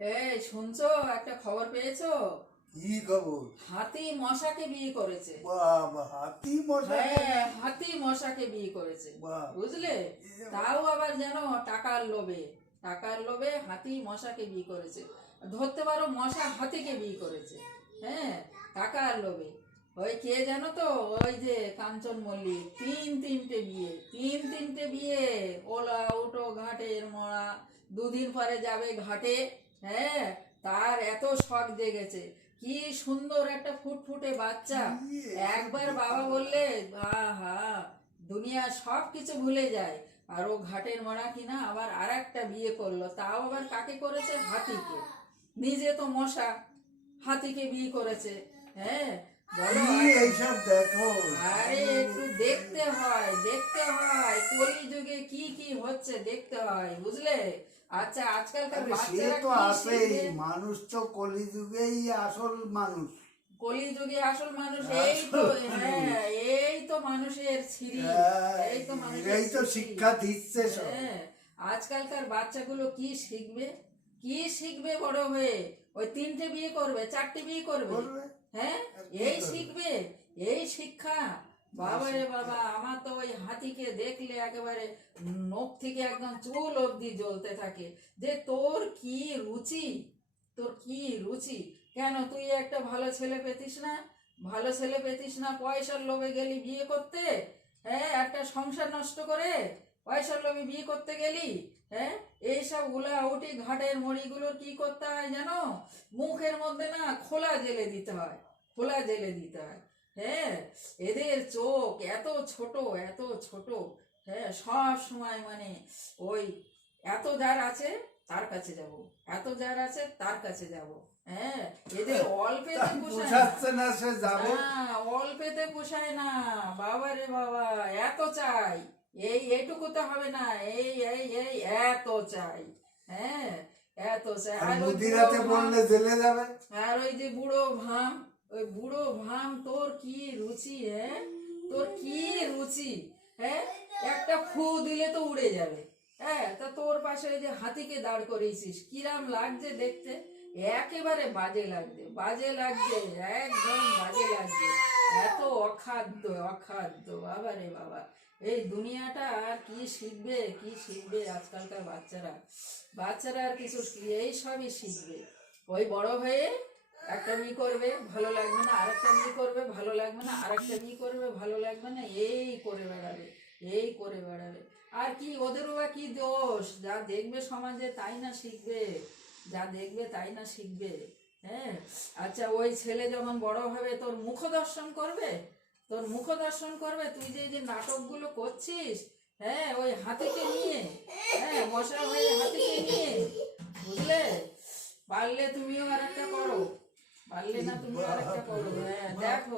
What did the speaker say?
এই শুনছো, একটা খবর পেয়েছো? কি খবর? হাতি মশাকে বিয়ে করেছে। বাবা, হাতি মশাকে? হ্যাঁ, হাতি মশাকে বিয়ে করেছে, বাহ! বুঝলে? তাও আবার যেন টাকার লোভে, টাকার লোভে হাতি মশাকে বিয়ে করেছে। ধরতে পারো, মশা হাতিকে বিয়ে করেছে। হ্যাঁ, টাকার লোভে। ওই কে জানো তো, ওই যে কাঞ্চন মল্লিক, তিনটে বিয়ে। ওলা উঠো ঘাটের মরা, দুদিন পরে যাবে ঘাটে। হ্যাঁ, তার এত শখ জেগেছে। কি সুন্দর একটা ফুটফুটে বাচ্চা। একবার বাবা বললে আহা, দুনিয়ার সব কিছু ভুলে যায়। আর ও ঘাটের মরা কিনা আবার আর একটা বিয়ে করলো, তাও আবার কাকে করেছে? হাতিকে। নিজে তো মশা, হাতিকে বিয়ে করেছে। হ্যাঁ, বলো। কি এইসব দেখো? আরে একটু দেখতে হয়, দেখতে হয়, কলিযুগে কি কি হচ্ছে দেখতে হয়, বুঝলে? আচ্ছা, আজকালকার আরে সে বাচ্চারা তো কি আছেই, শিখবে? মানুষ তো কলিযুগেই আসল মানুষ। কলিযুগে আসল মানুষ এই তো। হ্যাঁ, এই তো মানুষের ছিরি। এই তো মানুষের এই তো ছিরি। শিক্ষা দিচ্ছে সব। হ্যাঁ, আজকালকার বাচ্চাগুলো কি শিখবে? কি শিখবে বড় হয়ে? ওই তিনটে বিয়ে করবে, চারটে বিয়ে করবে। করবে। হ্যাঁ, আর কি এই করবে? শিখবে? এই শিক্ষা? বাবা রে বাবা, আমার তো ওই হাতিকে দেখলে একেবারে নখ থেকে একদম চুল অবধি জ্বলতে থাকে। যে তোর কি রুচি, তোর কি রুচি! কেন তুই একটা ভালো ছেলে পেতিস না? ভালো ছেলে পেতিস না, পয়সার লোভে গেলি বিয়ে করতে। হ্যাঁ, একটা সংসার নষ্ট করে পয়সার লোভে বিয়ে করতে গেলি। হ্যাঁ, এইসব উটি ঘাটের মড়িগুলোর কি করতে হয় জানো? মুখের মধ্যে না খোলা জেলে দিতে হয়, খোলা জেলে দিতে হয়। হ্যাঁ, এদের চোখ এত ছোট, এত ছোট। হ্যাঁ, সব সময় মানে ওই এত যার আছে তার কাছে যাব, এত যার আছে তার কাছে যাব। হ্যাঁ, এদের অল্পেতে পোষায় না। পোষাচ্ছে না, সে যাবে। না, অল্পেতে পোষায় না। বাবা রে বাবা, এত চাই, এইটুকুতে হবে না, এই এত চাই। হ্যাঁ, এত চাই। আর আর ওই বুড়ো মুদিরাতে ভাম, বললে জেলে যাবে। আর ওই যে বুড়ো ভাম, ওই বুড়ো ভাম, তোর কি রুচি! হ্যাঁ, তোর কি রুচি! হ্যাঁ, একটা ফু দিলে তো উড়ে যাবে। হ্যাঁ, তা তোর পাশে ওই যে হাতিকে দাঁড় করিয়েছিস, কিরাম লাগছে দেখতে! একেবারে বাজে লাগছে, বাজে লাগছে, একদম বাজে লাগছে। এত অখাদ্য, অখাদ্য, বাবা রে বাবা! এই দুনিয়াটা আর কি শিখবে, কি শিখবে আজকালকার বাচ্চারা? বাচ্চারা আর কিছু এই সবই শিখবে। ওই বড় হয়ে একটা বিয়ে করবে, ভালো লাগবে না, আরেকটা বিয়ে করবে, ভালো লাগবে না, আরেকটা বিয়ে করবে, ভালো লাগবে না, এই করে বেড়াবে, এই করে বেড়াবে। আর কি ওদেরও বা কি দোষ? যা দেখবে সমাজে তাই না শিখবে, যা দেখবে তাই না শিখবে। হ্যাঁ, আচ্ছা, ওই ছেলে যখন বড় হবে তোর মুখ দর্শন করবে, তোর মুখ দর্শন করবে। তুই যে এই যে নাটকগুলো করছিস, হ্যাঁ, ওই হাতিকে নিয়ে, হ্যাঁ, মশা হয়ে হাতিকে নিয়ে, বুঝলে? পারলে তুমিও আর একটা করো, পারলে না তুমিও আর একটা করো। হ্যাঁ, দেখো।